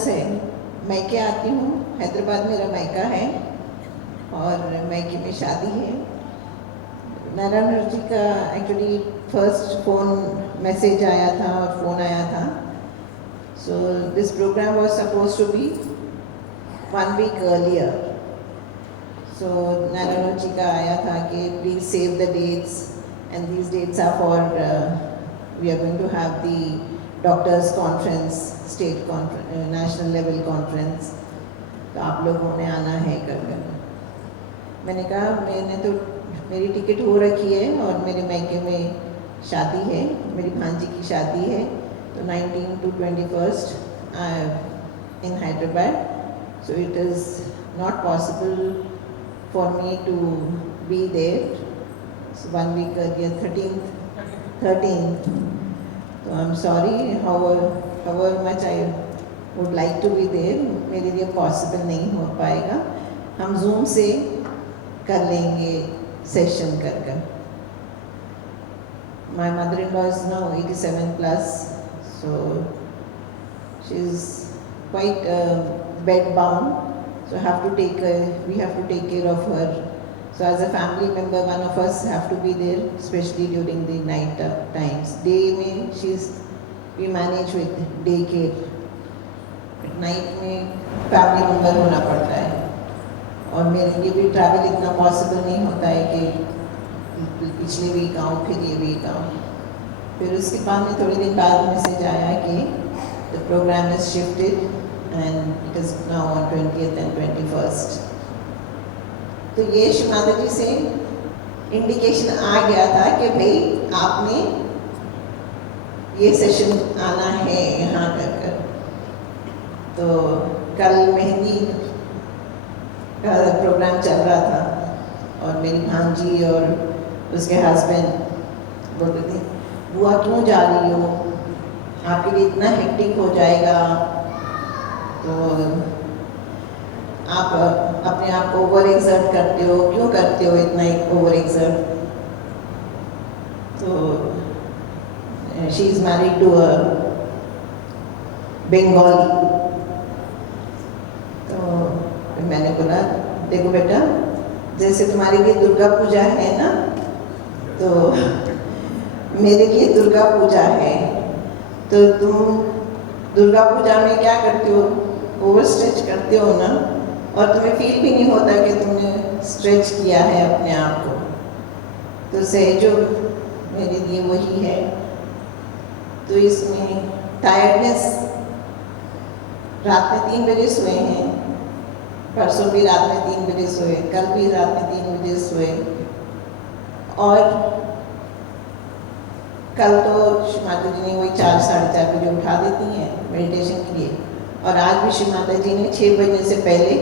से मैके आती हूँ। हैदराबाद मेरा मायका है और मैके में शादी है। नारायण जी का एक्चुअली फर्स्ट फ़ोन मैसेज आया था और फ़ोन आया था। So this program was suppose to be 1 week earlier. So Narayan ji का आया था कि please save the dates and these dates are for we are going to have the doctors conference, state conference, national level conference, तो आप लोगों ने आना है कर। मैंने कहा मैंने तो मेरी टिकट हो रखी है और मेरे मायके में शादी है, मेरी भांजी की शादी है, तो 19 to 21st in Hyderabad, so it is not possible for me to be there. So 1 week earlier, 13th. So I'm sorry, however much I would like to be there, मेरे लिए possible नहीं हो पाएगा। हम Zoom से कर लेंगे session कर। My mother-in-law is now 87 plus, so she's quite bed bound, so we have to take care of her. So as a family member, one of us have to be there, especially during the night times. Day में we manage with day care, but night में family member होना पड़ता है। और मेरे लिए भी travel इतना पॉसिबल नहीं होता है कि पिछले वीक आऊँ फिर ये वीक आऊँ। फिर उसके बाद में थोड़े दिन बाद मैसेज आया कि the program is shifted and it is now on 20th and 21st। तो ये शिमादा जी से इंडिकेशन आ गया था कि भाई आपने ये सेशन आना है यहाँ कर। तो कल मेहंदी का प्रोग्राम चल रहा था और मेरी भांजी और उसके हस्बैंड बोलते थे बुआ क्यों जा रही हो, आपके लिए इतना हेक्टिक हो जाएगा, तो आप अपने आप को ओवर एक्सर्ट करते हो, क्यों करते हो इतना ओवर एक्सर्ट। तो she is married to a Bengali. तो मैंने बोला देखो बेटा, जैसे तुम्हारे लिए दुर्गा पूजा है ना, तो मेरे लिए दुर्गा पूजा है, तो तुम दुर्गा पूजा में क्या करते हो, ओवर स्ट्रेच करते हो ना, और तुम्हें फील भी नहीं होता कि तुमने स्ट्रेच किया है अपने आप को। तो सहयोग मेरे लिए वही है। तो इसमें टायर्डनेस, रात में 3 बजे सोए हैं, परसों भी रात में 3 बजे सोए, कल भी रात में 3 बजे सोए, और कल तो माता जी ने वही 4 साढ़े 4 बजे उठा देती हैं मेडिटेशन के लिए, और आज भी श्री माता जी ने 6 बजने से पहले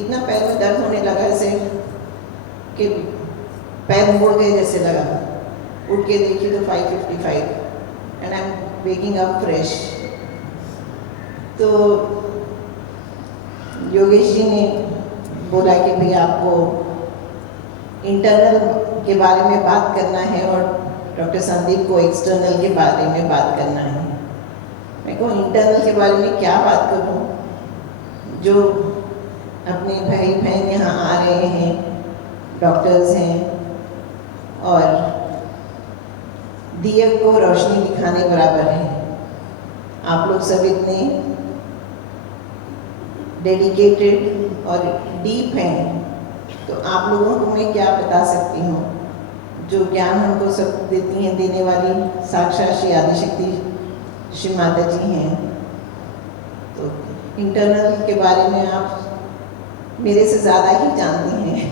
इतना पैर में दर्द होने लगा ऐसे कि पैर मुड़ गए जैसे लगा। उठ के देखी तो 5:55 and I am waking up fresh. तो योगेश जी ने बोला कि भाई आपको इंटरनल के बारे में बात करना है और डॉक्टर संदीप को एक्सटर्नल के बारे में बात करना है। मैं को इंटरनल के बारे में क्या बात करूं, जो अपने भाई बहन यहाँ आ रहे हैं, डॉक्टर्स हैं, और दिए को रोशनी दिखाने बराबर है। आप लोग सब इतने डेडिकेटेड और डीप हैं, तो आप लोगों को मैं क्या बता सकती हूँ। जो ज्ञान हमको सब देती हैं, देने वाली साक्षात श्री आदिशक्ति श्री माता जी हैं। तो इंटरनल के बारे में आप मेरे से ज़्यादा ही जानती हैं।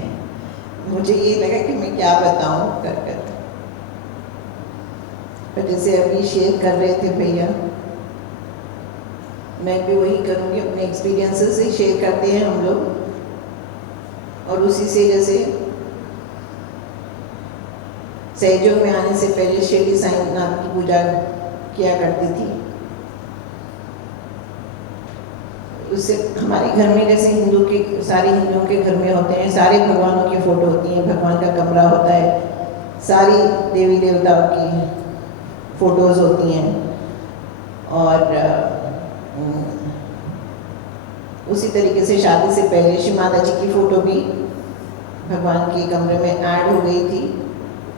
मुझे ये लगा कि मैं क्या बताऊँ कर। पर जैसे अभी शेयर कर रहे थे भैया, मैं भी वही करूँगी, अपने एक्सपीरियंसेस से शेयर करते हैं हम लोग, और उसी से जैसे सहयोग में आने से पहले शिरडी साईनाथ की पूजा किया करती थी। उससे हमारे घर में जैसे सारे हिंदुओं के घर में होते हैं, सारे भगवानों की फ़ोटो होती हैं, भगवान का कमरा होता है, सारी देवी देवताओं की फ़ोटोज़ होती हैं, और उसी तरीके से शादी से पहले श्री माता जी की फ़ोटो भी भगवान के कमरे में ऐड हो गई थी,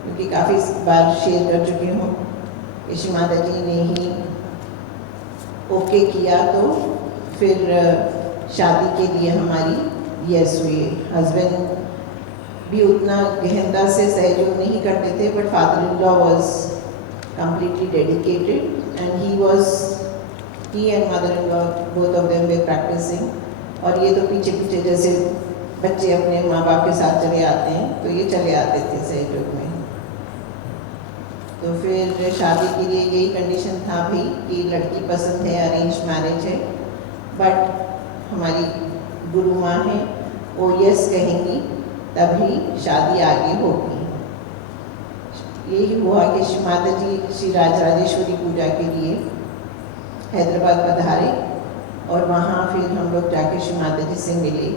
क्योंकि काफ़ी बार शेयर कर चुकी हूँ कि श्री माता जी ने ही ओके किया, तो फिर शादी के लिए हमारी यस हुई। हस्बैंड भी उतना गहनता से सहयोग नहीं करते थे, but father in law was completely dedicated and he and mother-in-law, both of them were practicing। और ये तो पीछे पीछे जैसे बच्चे अपने माँ बाप के साथ चले आते हैं, तो ये चले आते थे सहयोग में। तो फिर शादी के लिए यही कंडीशन था भी कि लड़की पसंद है, अरेंज मैरिज है, बट हमारी गुरु माँ हैं, वो यस कहेंगी तभी शादी आगे होगी। यही हुआ कि श्री माता जी श्री राजराजेश्वरी पूजा के लिए हैदराबाद पधारे, और वहाँ फिर हम लोग जाके श्री माता जी से मिले।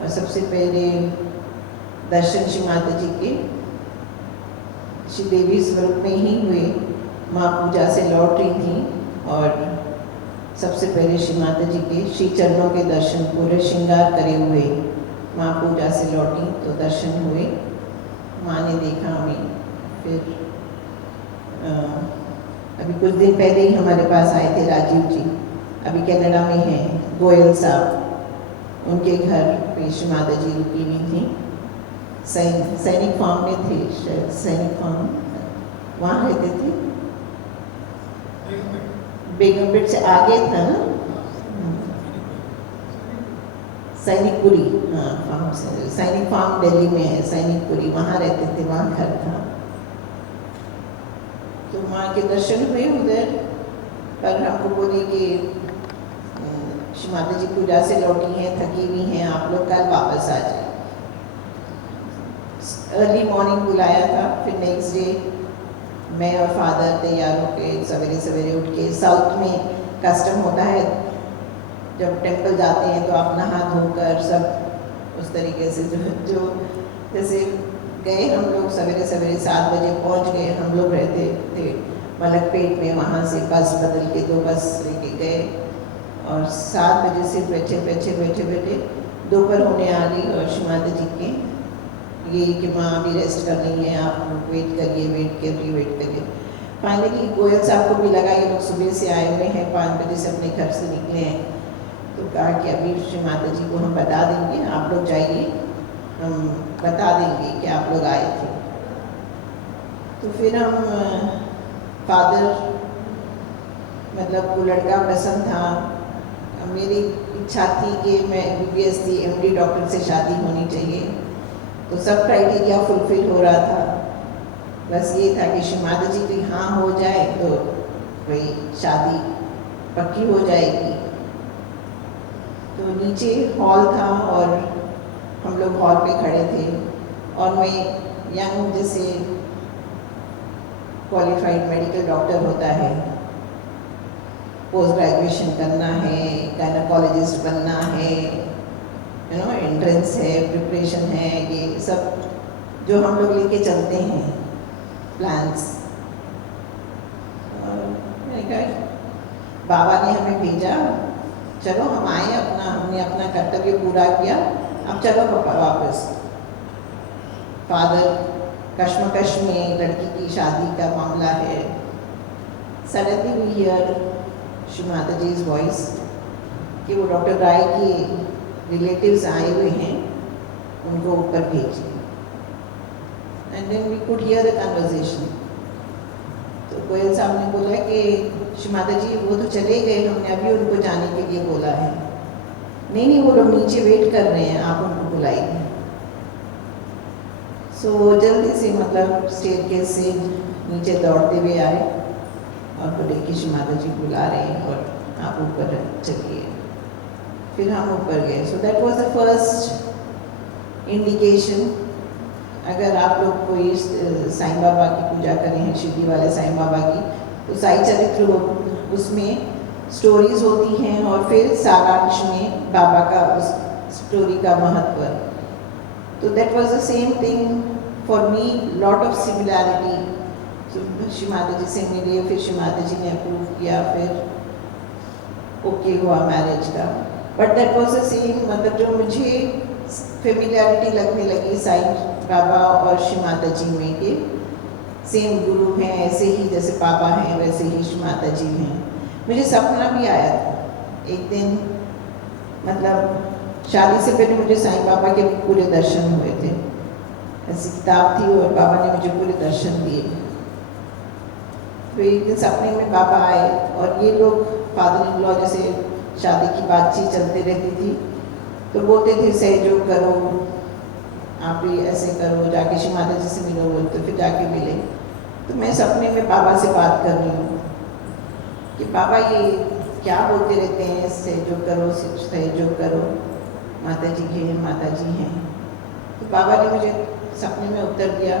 और सबसे पहले दर्शन श्री माता जी के श्री देवी स्वरूप में ही हुए। माँ पूजा से लौट रही थी और सबसे पहले श्री माता जी के श्री चरणों के दर्शन पूरे श्रृंगार करे हुए माँ पूजा से लौटी, तो दर्शन हुए। माँ ने देखा हमें। फिर अभी कुछ दिन पहले ही हमारे पास आए थे राजीव जी, अभी कनाडा में हैं, गोयल साहब, उनके घर पे श्री माता जी रुकी हुई थी। सैनिक फार्म में थे, शायद सैनिक फार्म वहाँ रहते थे, बेगमपेट से आगे था ना, सैनिकपुरी, हाँ फार्म से, सैनिक फार्म दिल्ली में है, सैनिकपुरी, वहाँ रहते थे, वहाँ घर था। तो माँ के दर्शन हुए उधर, पर हमको बोली कि श्री माता जी पूजा से लौटी हैं, थकी हुई हैं, आप लोग कल वापस आ जाए। अर्ली मॉर्निंग बुलाया था। फिर नेक्स्ट डे मैं और फादर तैयार होके सवेरे सवेरे उठ के, साउथ में कस्टम होता है जब टेंपल जाते हैं तो आप नहा धोकर सब उस तरीके से जो जैसे गए हम लोग सवेरे सवेरे 7 बजे पहुंच गए। हम लोग रहते थे मलकपेट में, वहाँ से बस बदल के 2 बस लेके गए और 7 बजे से बैठे दोपहर होने आ गई। और श्री माता जी के ये कि माँ अभी रेस्ट कर रही है, आप लोग वेट करिए। फाइनली गोयल साहब को भी लगा ये लोग सुबह से आए हुए हैं, 5 बजे से अपने घर से निकले हैं, तो कहा कि अभी श्री माता जी को हम बता देंगे, आप लोग जाइए, हम बता देंगे कि आप लोग आए थे। तो फिर हम फादर, मतलब वो लड़का पसंद था, मेरी इच्छा थी कि मैं MBBS थी, MD डॉक्टर से शादी होनी चाहिए, तो सब क्राइटेरिया फुलफिल हो रहा था। बस ये था कि श्री माता जी की हाँ हो जाए तो वही शादी पक्की हो जाएगी। तो नीचे हॉल था और हम लोग हॉल पे खड़े थे, और मैं यंग जैसे क्वालिफाइड मेडिकल डॉक्टर होता है, पोस्ट ग्रेजुएशन करना है, गायनेकोलॉजिस्ट बनना है, एंट्रेंस है, प्रिपरेशन है, ये सब जो हम लोग लेके चलते हैं प्लान्स। और मैंने कहा बाबा ने हमें भेजा, चलो हम आए, हमने अपना कर्तव्य पूरा किया, अब चलो पापा वापस। फादर कश्मकश में, लड़की की शादी का मामला है। Suddenly we hear Shri Mata जी's voice कि वो डॉक्टर राय के रिलेटिव्स आए हुए हैं, उनको ऊपर भेजिए। And then we could hear the conversation. तो गोयल साहब ने बोला कि श्री माता जी वो तो चले गए, हमने अभी उनको जाने के लिए बोला है। नहीं, वो लोग नीचे वेट कर रहे हैं, आप उनको बुलाइए। सो जल्दी से मतलब स्टेयरकेस से नीचे दौड़ते हुए आए और बोले कि श्री माता जी बुला रहे हैं और आप ऊपर चलिए। फिर हम ऊपर गए। So that was the first indication. अगर आप लोग कोई साईं बाबा की पूजा करें हैं, शिरडी वाले साईं बाबा की, तो साई चरित्र उसमें स्टोरीज होती हैं और फिर सारांश में बाबा का उस स्टोरी का महत्व। तो that was the same thing for me, lot of similarity. Shri Mata जी से मिले, फिर श्री माता जी ने अप्रूव किया, फिर ओके हुआ मैरिज का। But that was the same, मतलब जो मुझे फेमिलियरिटी लगने लगी साईं बाबा और श्री माता जी में के सेम गुरु हैं, ऐसे ही जैसे पापा हैं वैसे ही श्री माता जी हैं। मुझे सपना भी आया था एक दिन, मतलब शादी से पहले मुझे साईं बाबा के पूरे दर्शन हुए थे। ऐसी किताब थी और बाबा ने मुझे पूरे दर्शन दिए। तो एक दिन सपने में बाबा आए और ये लोग फादर इन लॉ, जैसे शादी की बातचीत चलती रहती थी तो बोलते थे सहयोग करो, आप भी ऐसे करो, जाके श्री माता जी से मिलो, बोलते तो फिर जाके मिले। तो मैं सपने में बाबा से बात कर रही हूँ कि बाबा ये क्या बोलते रहते हैं, सहयोग करो सहयोग करो, माता जी हैं माता जी हैं। तो बाबा ने मुझे सपने में उत्तर दिया।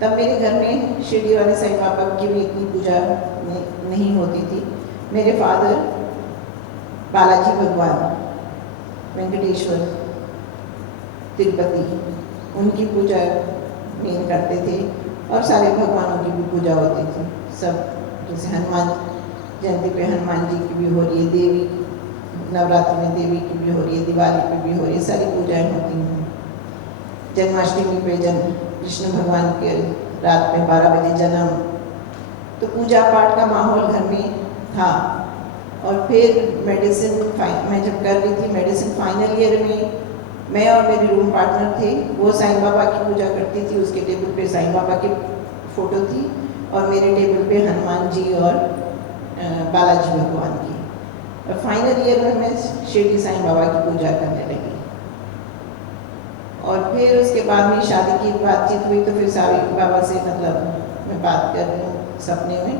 तब मेरे घर में शिरडी वाले साईं बाबा की भी इतनी पूजा नहीं होती थी। मेरे फादर बालाजी भगवान, वेंकटेश्वर, तिरुपति, उनकी पूजा मेन करते थे और सारे भगवानों की भी पूजा होती थी सब। जैसे हनुमान जयंती पे हनुमान जी की भी हो रही है, देवी नवरात्रि में देवी की भी हो रही है, दिवाली पे भी हो रही है, सारी पूजाएं होती हैं। जन्माष्टमी पे कृष्ण भगवान के रात में 12 बजे जन्म, तो पूजा पाठ का माहौल घर में था। और फिर मेडिसिन मैं जब कर रही थी मेडिसिन फाइनल ईयर में, मैं और मेरी रूम पार्टनर थे, वो साईं बाबा की पूजा करती थी। उसके टेबल पे साईं बाबा की फ़ोटो थी और मेरे टेबल पे हनुमान जी और बालाजी भगवान की। और फाइनल ईयर में मैं शिरडी साईं बाबा की पूजा करने लगी। और फिर उसके बाद में शादी की बातचीत हुई तो फिर साईं बाबा से मतलब मैं बात कर रही हूँ सपने में।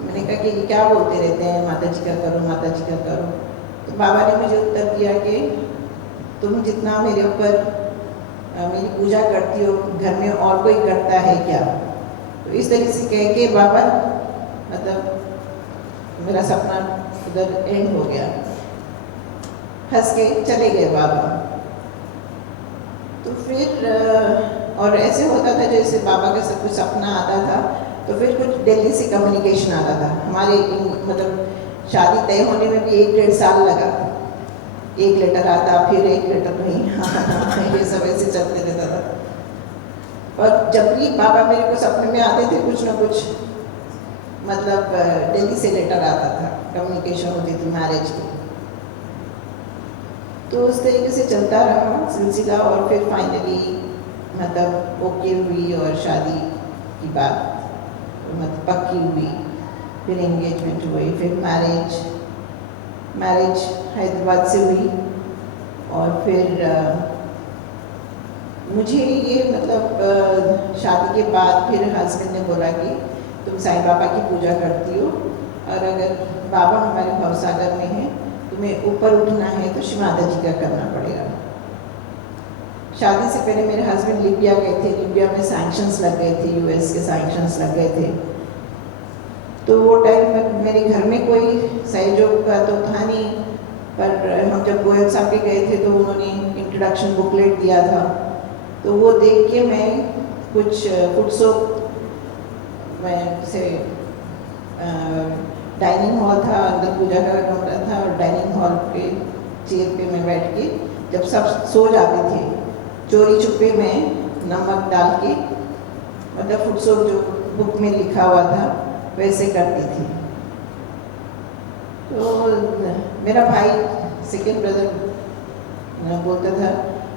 मैंने कहा कि ये क्या बोलते रहते हैं, माता जी का करो माता जी का करो। तो बाबा ने मुझे उत्तर दिया कि तुम जितना मेरे ऊपर मेरी पूजा करती हो, घर में और कोई करता है क्या। तो इस तरीके से कह के बाबा, मतलब मेरा सपना उधर एंड हो गया। हंस के चले गए बाबा। तो फिर और ऐसे होता था जैसे बाबा का सब कुछ सपना आता था तो फिर कुछ दिल्ली से कम्युनिकेशन आता था। हमारे मतलब शादी तय होने में भी 1-1.5 साल लगा। एक लेटर आता, फिर एक लेटर नहीं ये सब ऐसे चलते रहता था। और जब भी बाबा मेरे को सपने में आते थे कुछ ना कुछ, मतलब दिल्ली से लेटर आता था, कम्युनिकेशन होती थी मैरिज की। तो उस तरीके से चलता रहा सिलसिला। और फिर फाइनली मतलब ओके हुई और शादी की बात मतलब पक्की हुई, फिर एंगेजमेंट हुई, फिर मैरिज हैदराबाद से हुई। और फिर मुझे ये मतलब शादी के बाद फिर हस्बैंड ने बोला कि तुम साईं बाबा की पूजा करती हो और अगर बाबा हमारे भवसागर में हैं, तुम्हें ऊपर उठना है तो श्री माता जी का करना पड़ेगा। शादी से पहले मेरे हस्बैंड लीबिया गए थे, लीबिया में सैंक्शंस लग गए थे, यूएस के सैंक्शंस लग गए थे। तो वो टाइम पर मेरे घर में कोई सहयोग का तो था नहीं, पर हम जब गोयल साहब के गए थे तो उन्होंने इंट्रोडक्शन बुकलेट दिया था। तो वो देख के मैं कुछ फुटसोप में से डाइनिंग हॉल था, अंदर पूजा का कमरा था और डाइनिंग हॉल के चेयर पे मैं बैठ के, जब सब सो जाते थे, चोरी छुपे में नमक डाल के, मतलब फुटसोप जो बुक में लिखा हुआ था वैसे करती थी। तो मेरा भाई सेकेंड ब्रदर बोलता था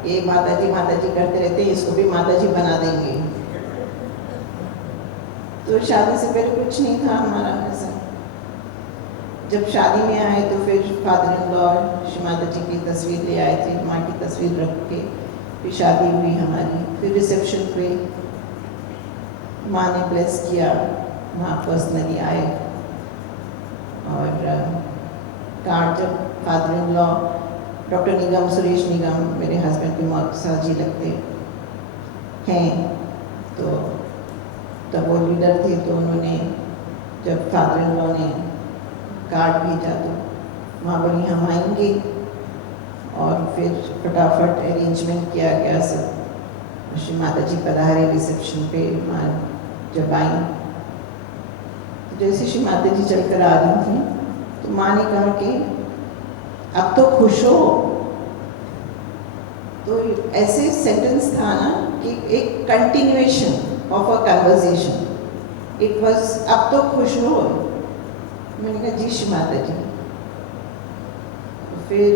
ये माता जी करते रहते हैं, इसको भी माता जी बना देंगे। तो शादी से पहले कुछ नहीं था हमारा ऐसा। जब शादी में आए तो फिर father in law Shri Mata जी की तस्वीर ले आए थे, माँ की तस्वीर रख के फिर शादी हुई हमारी। फिर रिसेप्शन पे माँ ने ब्लेस किया, माँ पर्सनली आए। और कार्ड जब फादर इन लॉ डॉक्टर निगम, सुरेश निगम मेरे हस्बैंड के मौसा जी लगते हैं, तो तब वो लीडर थे। तो उन्होंने जब फादर इन लॉ ने कार्ड भेजा तो वहाँ बोली हम आएंगे। और फिर फटाफट अरेंजमेंट किया गया सब। श्री माता जी पधारे रिसेप्शन पे। माँ जब आई तो जैसे श्री माता जी चलकर आ रही थी तो माँ ने कहा कि अब तो खुश हो। तो ऐसे सेंटेंस था ना कि एक continuation of a conversation. It was अब तो खुश हो। मैंने कहा जी श्री माता जी। फिर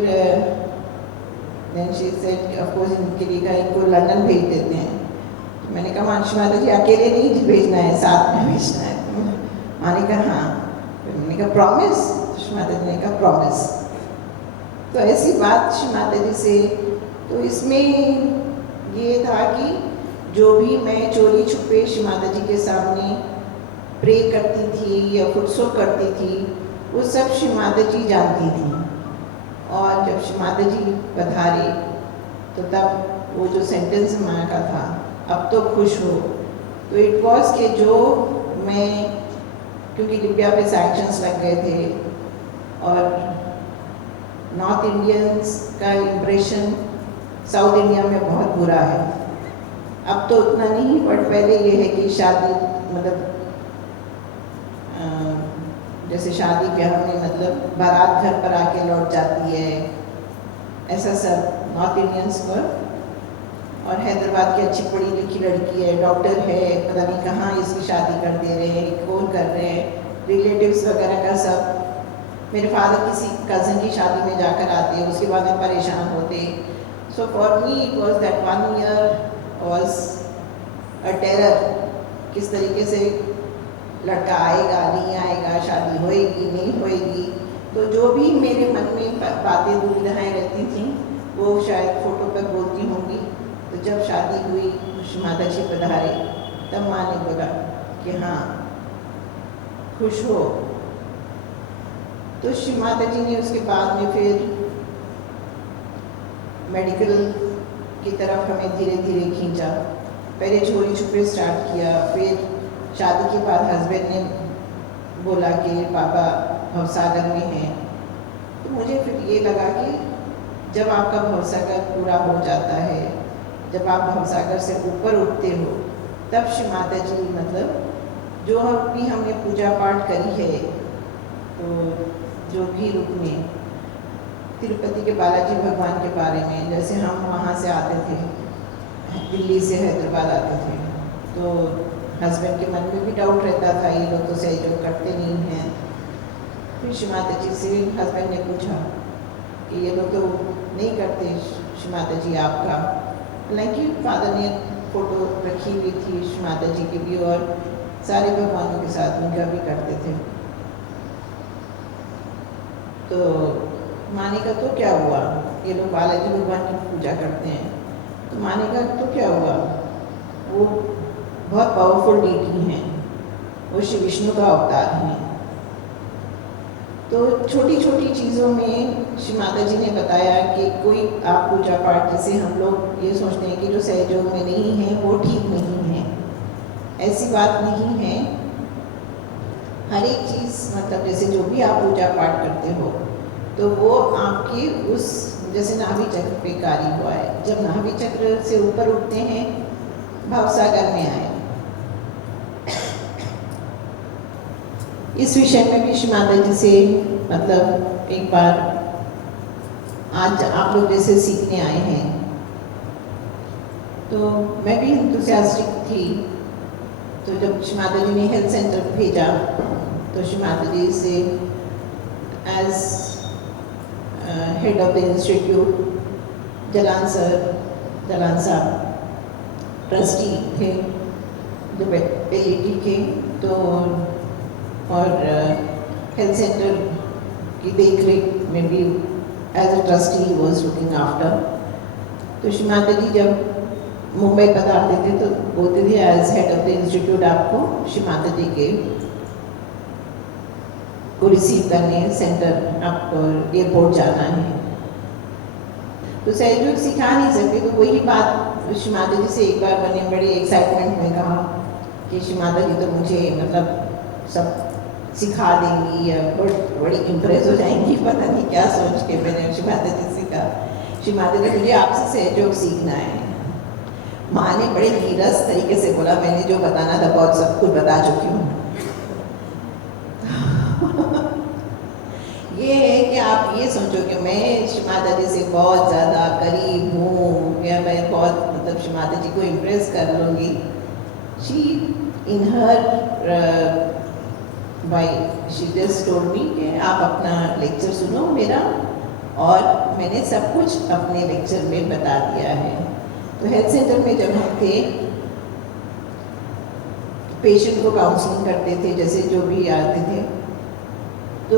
then she said of course इनके लिए कहा इनको लंदन भेज देते हैं। तो मैंने कहा हाँ श्री माता जी अकेले नहीं भेजना है, साथ में भेजना है। माँ ने कहा हाँ। फिर मैंने कहा प्रॉमिस? तो श्री माता जी ने कहा प्रॉमिस। तो ऐसी बात श्री माता जी से। तो इसमें ये था कि जो भी मैं चोरी छुपे श्री माता जी के सामने प्रे करती थी या फुटसो करती थी, वो सब श्री माता जी जानती थी। और जब श्री माता जी पधारे तो तब वो जो सेंटेंस माँ का था, अब तो खुश हो, तो इट वॉज कि जो मैं, क्योंकि लिबिया पे सैंक्शंस लग गए थे और नॉर्थ इंडियंस का इम्प्रेशन साउथ इंडिया में बहुत बुरा है। अब तो उतना नहीं, बट पहले ये है कि शादी मतलब जैसे शादी ब्याह में मतलब बारात घर पर आके लौट जाती है, ऐसा सब नॉर्थ इंडियंस पर। और हैदराबाद की अच्छी पढ़ी लिखी लड़की है, डॉक्टर है, पता नहीं कहाँ इसकी शादी कर दे रहे हैं, कौन कर रहे हैं, रिलेटिव्स वगैरह का सब। मेरे फादर किसी कज़न की शादी में जाकर आते, उसके बाद में परेशान होते। So for me it was that 1 year was a terror. किस तरीके से लड़का आएगा नहीं आएगा, शादी होएगी नहीं होएगी। तो जो भी मेरे मन में बातें दुविधाएं रहती थी वो शायद फ़ोटो पर बोलती होंगी। तो जब शादी हुई, श्री माता जी पधारे, तब माँ ने बोला कि हाँ खुश हो। तो श्री माता जी ने उसके बाद में फिर मेडिकल की तरफ हमें धीरे धीरे खींचा। पहले चोरी छुपे स्टार्ट किया, फिर शादी के बाद हस्बैंड ने बोला कि पापा भवसागर में हैं। तो मुझे फिर ये लगा कि जब आपका भवसागर पूरा हो जाता है, जब आप भवसागर से ऊपर उठते हो, तब श्री माता जी मतलब जो भी हमने पूजा पाठ करी है, तो जो भी रूप में तिरुपति के बालाजी भगवान के बारे में, जैसे हम वहाँ से आते थे, दिल्ली से हैदराबाद आते थे, तो हस्बैंड के मन में भी डाउट रहता था ये लोग तो सहयोग करते नहीं हैं। फिर श्री माता जी से हस्बैंड ने पूछा कि ये लोग तो नहीं करते श्री माता जी आपका। हालांकि फादर ने फ़ोटो रखी हुई थी श्री माता जी की भी, और सारे भगवानों के साथ उनका भी करते थे। तो माने का तो क्या हुआ, ये लोग बालाजी भगवान की पूजा करते हैं। तो माने का तो क्या हुआ, वो बहुत पावरफुल डीटी हैं, वो श्री विष्णु का अवतार हैं। तो छोटी छोटी चीज़ों में श्री माता जी ने बताया कि कोई आप पूजा पाठ, जैसे हम लोग ये सोचते हैं कि जो सहयोग में नहीं है वो ठीक नहीं है, ऐसी बात नहीं है। हर एक चीज़ मतलब जैसे जो भी आप पूजा पाठ करते हो, तो वो आपके उस जैसे नाभि चक्र पे कार्य हुआ है। जब नाभि चक्र से ऊपर उठते हैं, भवसागर में आए। इस विषय में भी श्री माता जी से मतलब एक बार आज आप लोग जैसे सीखने आए हैं, तो मैं भी एंथुसियास्टिक थी। तो जब श्री माता जी ने हेल्थ सेंटर भेजा, तो श्री माता जी से as head of the institute Jalan साहब ट्रस्टी थे जो पेलिटी के, तो और हेल्थ सेंटर की देख रेख में भी as a trustee was looking after. तो श्री माता जी जब मुंबई पधारते थे तो बोलते थे as head of the institute आपको श्री माता जी के को रिसीव करने सेंटर आपको एयरपोर्ट जाना है। तो सहयोग सिखा नहीं सकते, तो वही बात श्री माता जी से एक बार मैंने बड़े एक्साइटमेंट में कहा कि श्री माता जी तो मुझे मतलब सब सिखा देंगी या बड़ी इम्प्रेस हो जाएंगी, पता नहीं क्या सोच के मैंने श्री माता जी से कहा, श्री माता जी मुझे आपसे सहयोग सीखना है। माँ ने बड़े नीरस तरीके से बोला, मैंने जो बताना था बहुत सब कुछ बता चुकी हूँ। ये है कि आप ये सोचो कि मैं श्री माता जी से बहुत ज़्यादा करीब हूँ या मैं बहुत मतलब श्री माता जी को इम्प्रेस कर लूँगी। She in her by she just told me कि आप अपना लेक्चर सुनो मेरा, और मैंने सब कुछ अपने लेक्चर में बता दिया है। तो हेल्थ सेंटर में जब हम थे, पेशेंट को काउंसलिंग करते थे, जैसे जो भी आते थे, तो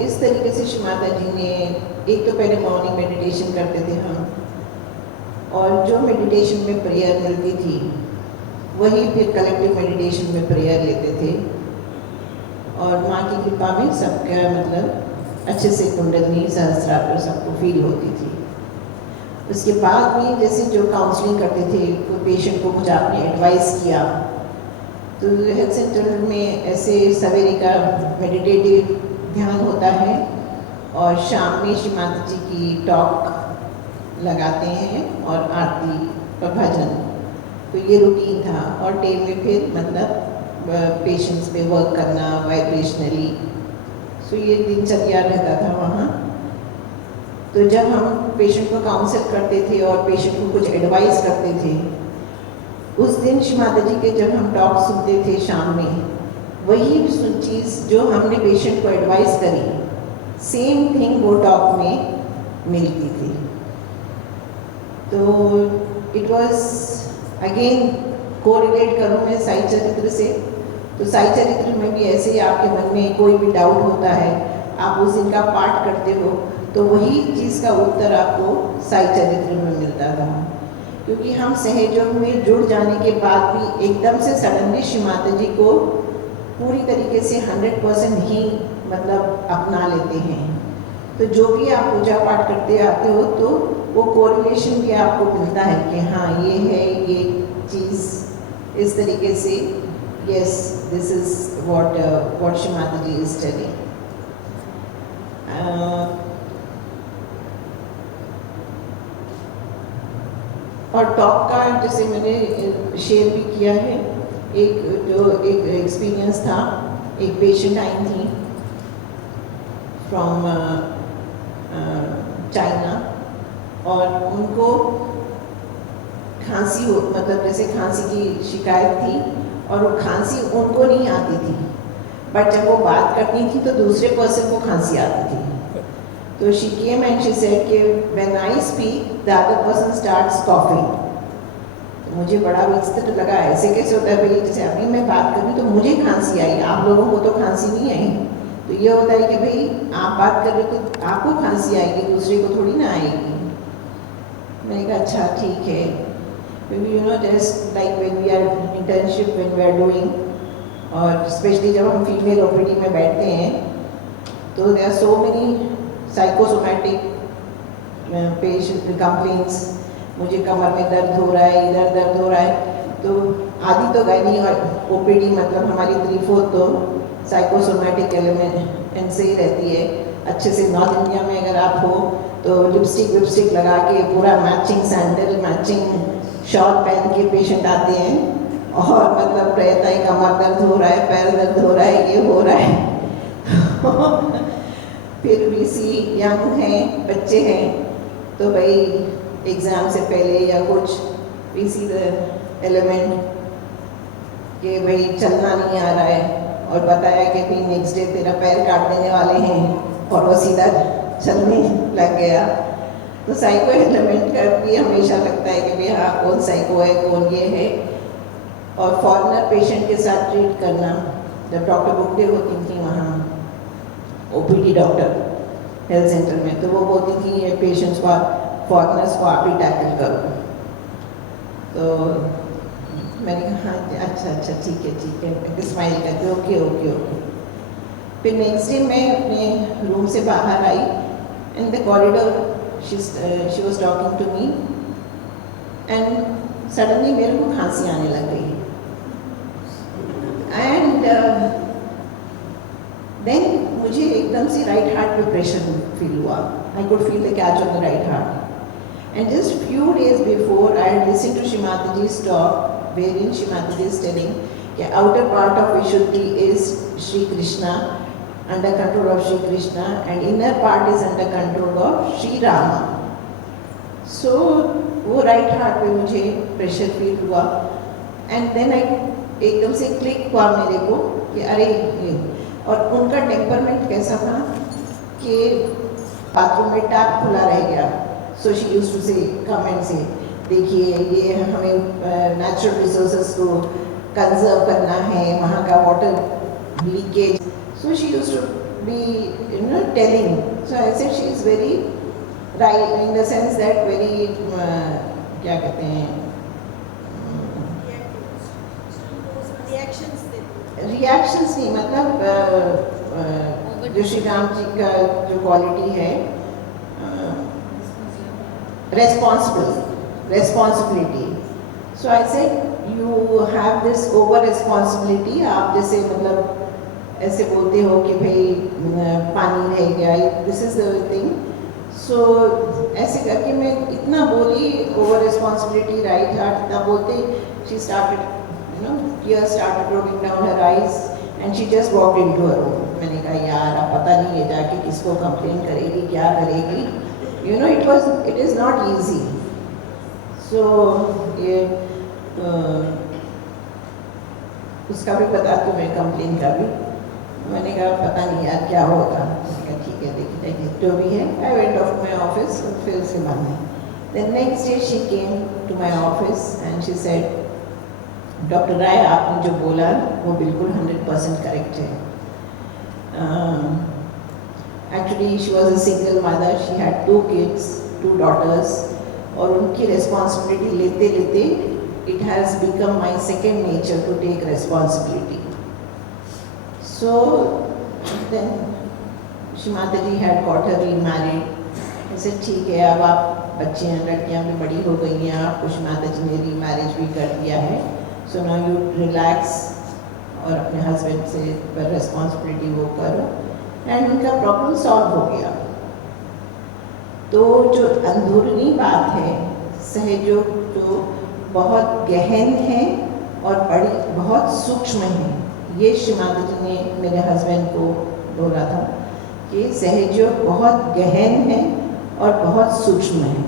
इस तरीके से श्री माता जी ने एक तो पहले मॉर्निंग मेडिटेशन करते थे हम, और जो मेडिटेशन में प्रेयर मिलती थी वही फिर कलेक्टिव मेडिटेशन में प्रेयर लेते थे, और माँ की कृपा में सबका मतलब अच्छे से कुंडलनी सहस्त्रार सबको फील होती थी। उसके बाद में जैसे जो काउंसलिंग करते थे, कोई पेशेंट को कुछ आपने एडवाइस किया, तो हेल्थ सेंटर में ऐसे सवेरे का मेडिटेटिव ध्यान होता है, और शाम में श्री माता जी की टॉक लगाते हैं और आरती और भजन। तो ये रूटीन था, और डे में फिर मतलब पेशेंट्स पे वर्क करना वाइब्रेशनली। सो ये दिनचर्या रहता था वहाँ। तो जब हम पेशेंट को काउंसिल करते थे और पेशेंट को कुछ एडवाइस करते थे, उस दिन श्री माता जी के जब हम टॉक सुनते थे शाम में, वही चीज़ जो हमने पेशेंट को एडवाइस करी, सेम थिंग वो टॉक में मिलती थी। तो इट वाज अगेन कोरिलेट करूँ मैं साई चरित्र से, तो साई चरित्र में भी ऐसे ही आपके मन में कोई भी डाउट होता है, आप उस दिन का पाठ करते हो, तो वही चीज़ का उत्तर आपको साई चरित्र में मिलता था। क्योंकि हम सहयोग में जुड़ जाने के बाद भी एकदम से सडनली श्री माता जी को पूरी तरीके से 100% ही मतलब अपना लेते हैं। तो जो भी आप पूजा पाठ करते आते हो, तो वो कोरिलेशन भी आपको मिलता है कि हाँ ये है, ये चीज़ इस तरीके से, yes this is what Shri Mata ji is telling. और टॉप का जैसे मैंने शेयर भी किया है, एक एक्सपीरियंस था। एक पेशेंट आई थी फ्रॉम चाइना, और उनको खांसी मतलब जैसे खांसी की शिकायत थी, और वो खांसी उनको नहीं आती थी, बट जब वो बात करती थी तो दूसरे पर्सन को खांसी आती थी। तो she came and she said कि when I speak the other person starts coughing। तो मुझे बड़ा विचित्र लगा, ऐसे कैसे होता है भाई, जैसे अभी मैं बात कर रही तो मुझे खांसी आई, आप लोगों को तो खांसी नहीं आई। तो ये होता है कि भाई आप बात कर रहे हो तो आपको खांसी आएगी, दूसरे को थोड़ी ना आएगी। मैंने कहा अच्छा ठीक है, क्योंकि you know just like when we are internship when we are doing, और स्पेशली जब हम फीमेल ओपीडी में बैठते हैं, तो there are so many psychosomatic patient complaints, मुझे कमर में दर्द हो रहा है, इधर दर्द हो रहा है। तो आधी तो गायनी और ओपीडी मतलब हमारी 3/4 तो साइकोसोमैटिक एलिमेंट से ही रहती है। अच्छे से नॉर्थ इंडिया में अगर आप हो तो लिपस्टिक लगा के पूरा मैचिंग सैंडल, मैचिंग शॉर्ट पहन के पेशेंट आते हैं, और मतलब रहता है कमर दर्द हो रहा है, पैर दर्द हो रहा है, ये हो रहा है। फिर वीसी यंग हैं, बच्चे हैं, तो भाई एग्ज़ाम से पहले या कुछ वीसी एलिमेंट कि भाई चलना नहीं आ रहा है, और बताया कि भाई नेक्स्ट डे तेरा पैर काट देने वाले हैं, और वो सीधा चलने लग गया। तो साइको एलिमेंट का भी हमेशा लगता है कि भाई हाँ कौन साइको है, कौन ये है। और फॉरेनर पेशेंट के साथ ट्रीट करना, जब डॉक्टर बुकड़े होती थी वहाँ ओपीडी डॉक्टर हेल्थ सेंटर में, तो वो बोलती थी ये पेशेंट्स को, फॉरेनर्स को आप ही टैकल करो। तो मैंने कहा हाँ अच्छा ठीक है, स्माइल करके ओके ओके ओके। फिर नेक्स्ट डे मैं अपने रूम से बाहर आई, in the corridor she was talking to me, and suddenly मेरे को खांसी आने लग गई, एंड देन मुझे एकदम से राइट हार्ट पे प्रेशर फील हुआ। I could feel the catch on the right heart, and just few days before I had listened to Shri Mata ji's talk, wherein Shri Mataji is telling the outer part of Vishuddhi is Shri Krishna, under control of Shri Krishna and inner part is under control of Shri Rama. So वो right heart पे मुझे pressure feel हुआ and then I एकदम से click हुआ मेरे को कि अरे ये, और उनका टेम्परमेंट कैसा था कि बाथरूम में टैप खुला रह गया, सो शी यूज्ड टू से कम एंड से देखिए ये हमें नेचुरल रिसोर्सेज को कंजर्व करना है, वहाँ का water leakage, so she used to be telling, so I said she is very right in the sense that very क्या कहते हैं रिएक्शंस नहीं, मतलब जो श्री राम जी का जो क्वालिटी है responsibility. So I said you have this over responsibility. आप जैसे मतलब ऐसे बोलते हो कि भाई पानी रह गया, this is the thing. So ऐसे करके मैं इतना बोली over responsibility, right heart इतना बोलते, she started, tears started rolling down her eyes and she just walked into her room. मैंने कहा यार अब पता नहीं है जाके किसको कंप्लेन करेगी, क्या करेगी, it is not easy. So ये उसका भी बताती हूँ मैं, कंप्लेन का भी। मैंने कहा पता नहीं यार क्या होगा, मैंने कहा ठीक है देखिए जो भी है। I went off to my office और फिर उसके बाद में the next day she came to my office and she said doctor Rai आपने जो बोला वो बिल्कुल 100% करेक्ट है। Actually she was a single mother, she had 2 kids, 2 daughters, और उनकी रिस्पॉन्सिबिलिटी लेते लेते it has become my second nature to take responsibility. So then Shri Mataji had got her remarried. I said ठीक है अब आप बच्चियाँ लड़कियाँ भी बड़ी हो गई हैं, आपको श्री माताजी ने रीमैरिज भी कर दिया है, so now you relax और अपने हस्बैंड से पर रिस्पॉन्सिबिलिटी वो करो, एंड उनका प्रॉब्लम सॉल्व हो गया। तो जो अंदरूनी बात है सहयोग जो बहुत गहन है और बड़ी बहुत सूक्ष्म है, ये श्री माता जी ने मेरे हस्बैंड को बोला था कि सहयोग बहुत गहन है और बहुत सूक्ष्म है।